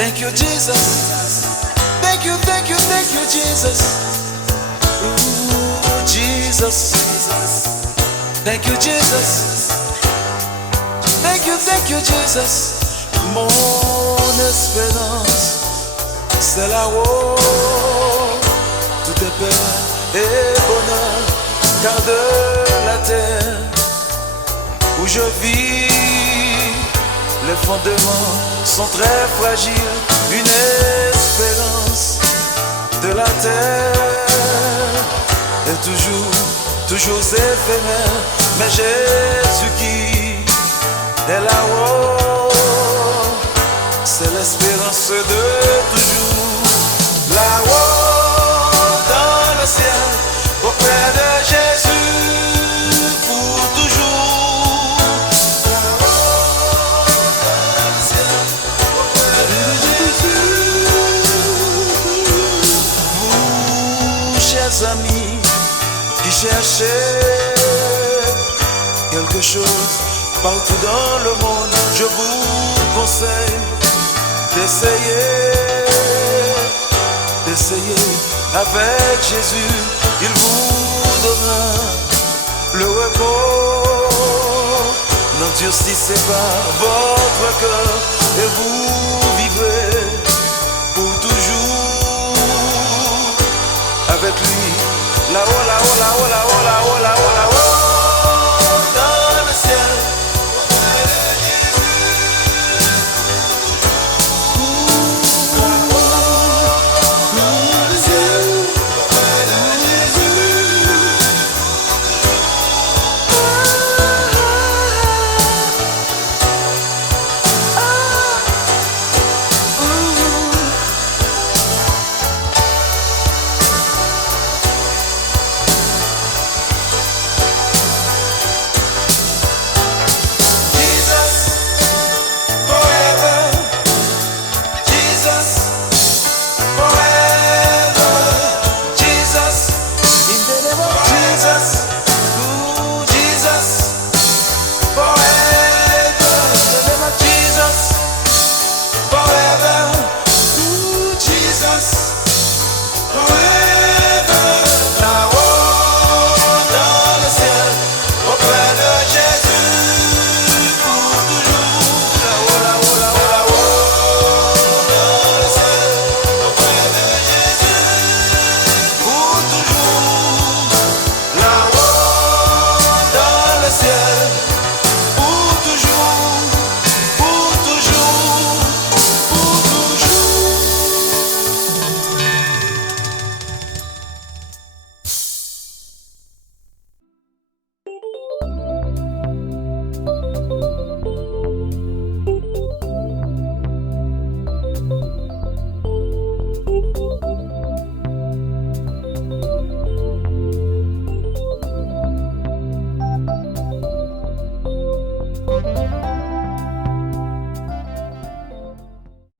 Thank you, Jesus. Thank you, thank you, thank you, Jesus. Ooh, Jesus. Thank you, Jesus. Thank you, Jesus. Mon espérance, c'est là-haut. Tout est paix et bonheur, car de la terre où je vis, les fondements sont très fragiles. Une espérance de la terre est toujours éphémère. Mais Jésus qui est là-haut, c'est l'espérance de toujours. Là-haut dans le ciel, auprès de Jésus pour toujours. Là-haut dans le ciel, auprès de Jésus. Vous, chers amis, qui cherchez quelque chose partout dans le monde, je vous conseille d'essayer avec Jésus. Il vous donnera le repos. N'endurcissez pas votre cœur et vous vivrez pour toujours avec lui. Là-haut, là-haut, là-haut, là-haut.